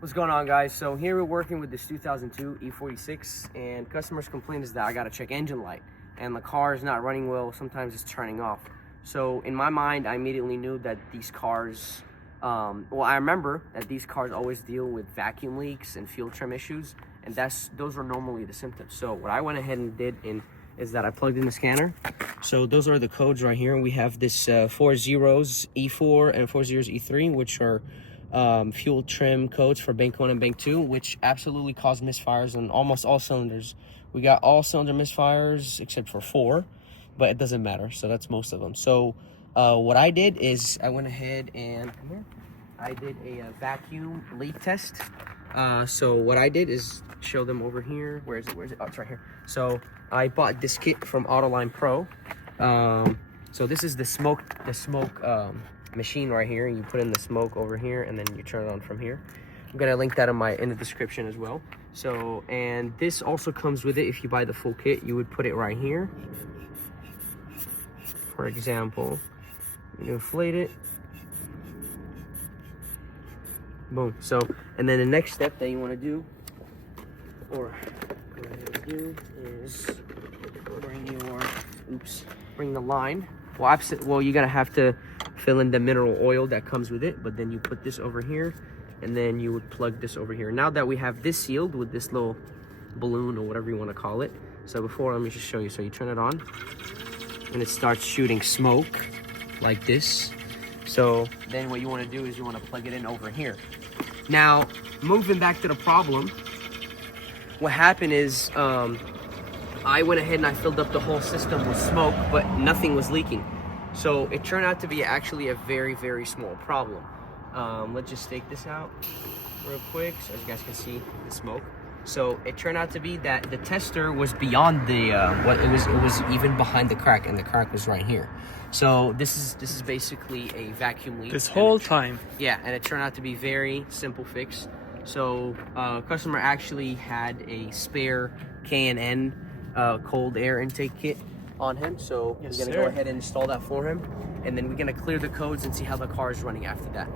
What's going on, guys? So here we're working with this 2002 E46, and customers' complaint is that I gotta check engine light and the car is not running well. Sometimes it's turning off. So in my mind, I immediately knew that these cars, I remember that these cars always deal with vacuum leaks and fuel trim issues, and those are normally the symptoms. So what I went ahead and did is that I plugged in the scanner. So those are the codes right here. We have this 4 zeros E4 and 4 zeros E3, which are fuel trim codes for bank 1 and bank 2, which absolutely cause misfires on almost all cylinders. We got all cylinder misfires except for 4, but it doesn't matter. So that's most of them. So what I did is I went ahead and I did a vacuum leak test. So what I did is show them over here. Where is it? Oh, it's right here. So I bought this kit from Autoline Pro. So this is the smoke machine right here. You put in the smoke over here, and then you turn it on from here. I'm gonna link that in the description as well. So, and this also comes with it. If you buy the full kit, you would put it right here. For example, you inflate it. Boom. So, and then the next step that you want to do, or go ahead and do, is bring the line. Well, you're gonna have to fill in the mineral oil that comes with it, but then you put this over here, and then you would plug this over here. Now that we have this sealed with this little balloon or whatever you want to call it, so before, let me just show you. So you turn it on, and it starts shooting smoke like this. So then what you want to do is you want to plug it in over here. Now, moving back to the problem, what happened is I went ahead and I filled up the whole system with smoke, but nothing was leaking. So it turned out to be actually a very, very small problem. Let's just take this out real quick, so as you guys can see the smoke. So it turned out to be that the tester was beyond the it was even behind the crack, and the crack was right here. So this is basically a vacuum leak. This whole time. Yeah, and it turned out to be very simple fix. So customer actually had a spare K&N cold air intake kit on him, so yes, we're gonna go ahead and install that for him, and then we're gonna clear the codes and see how the car is running after that.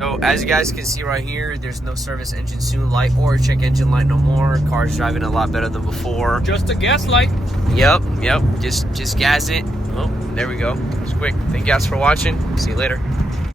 So as you guys can see right here, there's no service engine soon light or check engine light no more. Car's driving a lot better than before. Just a gas light. Yep. Just gas it. Oh, there we go. It's quick. Thank you guys for watching. See you later.